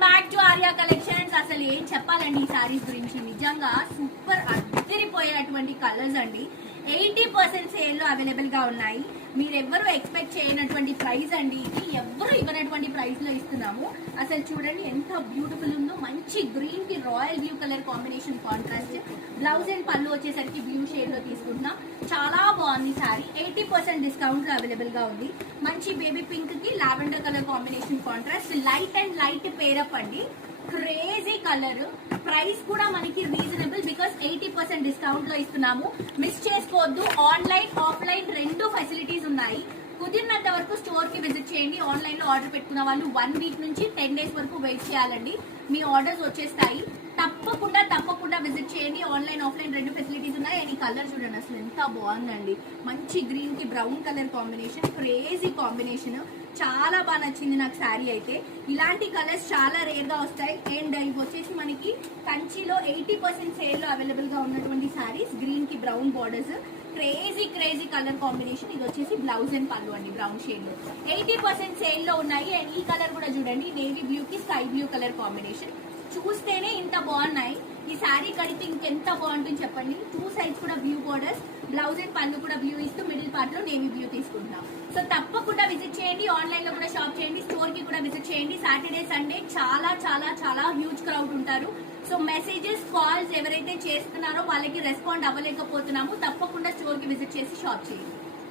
Welcome back to Arya collections. అసలు ఏం చెప్పాలండి ఈ సారీస్ గురించి, నిజంగా సూపర్ అదిరిపోయేటువంటి కలర్స్ అండి. 80% సేల్ లో అవైలబుల్ గా ఉన్నాయి. మీరెవ్వరు ఎక్స్పెక్ట్ చేయనటువంటి ప్రైస్ అండి, ఇది ఎవ్వరు ఇవ్వనటువంటి ప్రైస్ లో ఇస్తున్నాము. అసలు చూడండి ఎంత బ్యూటిఫుల్ ఉందో, మంచి గ్రీన్ కి royal blue colour combination contrast. Blouse and పళ్ళు వచ్చేసరికి బ్లూ షేడ్ లో తీసుకుంటున్నాం. చాలా బాగుంది సారీ. 80% డిస్కౌంట్ లో అవైలబుల్ గా ఉంది. మంచి బేబీ పింక్ కి lavender colour combination contrast, light and light పేరప్ అండి. Crazy colour. ప్రైస్ కూడా మనకి రీజనబుల్ బికాస్ 80% డిస్కౌంట్ లో ఇస్తున్నాము. మిస్ చేసుకోవద్దు. ఆన్లైన్ ఆఫ్లైన్ రెండు ఫెసిలిటీస్ ఉన్నాయి. కుదిరినంత వరకు స్టోర్ కి విజిట్ చేయండి. ఆన్లైన్ లో ఆర్డర్ పెట్టుకున్న వాళ్ళు 1 వీక్ నుంచి 10 డేస్ వరకు వెయిట్ చేయాలండి. మీ ఆర్డర్స్ వచ్చేస్తాయి. తప్పకుండా విజిట్ చేయండి. ఆన్లైన్ ఆఫ్లైన్ రెండు ఫెసిలిటీస్ ఉన్నాయి. అండ్ ఈ కలర్ చూడండి అసలు ఎంత బాగుందండి. మంచి గ్రీన్ కి brown colour combination, crazy combination. చాలా బాగా నచ్చింది నాకు శారీ అయితే. ఇలాంటి కలర్స్ చాలా రేర్ గా వస్తాయి. అండ్ ఇవి వచ్చేసి మనకి కంచిలో 80% సేల్ లో అవైలబుల్ గా ఉన్నటువంటి శారీస్. గ్రీన్ కి brown borders, crazy colour combination. ఇది వచ్చేసి బ్లౌజ్ అండ్ పళ్ళు అండి, బ్రౌన్ షేడ్ లో 80% సేల్ లో ఉన్నాయి. అండ్ ఈ కలర్ కూడా చూడండి, నేవీ బ్లూ కి స్కై బ్లూ కలర్ కాంబినేషన్. చూస్తేనే ఇంత బాగున్నాయి. ఈ శారీ కడితే ఇంకెంత బాగుంటుంది చెప్పండి. 2 సైడ్స్ కూడా బ్లూ బార్డర్స్, బ్లౌజ్ అండ్ పళ్ళు కూడా బ్లూ ఇస్తూ మిడిల్ పార్ట్ లో నేవీ బ్లూ తీసుకుంటున్నాం. సో తప్పకుండా విజిట్ చేయండి. ఆన్లైన్ లో కూడా షాప్ చేయండి. స్టోర్ కి కూడా విజిట్ చేయండి. సాటర్డే సండే చాలా హ్యూజ్ క్రౌడ్ ఉంటారు. సో మెసేజెస్ కాల్స్ ఎవరైతే చేస్తున్నారో వాళ్ళకి రెస్పాండ్ అవ్వలేకపోతున్నాము. తప్పకుండా స్టోర్ కి విజిట్ చేసి షాప్ చేయండి.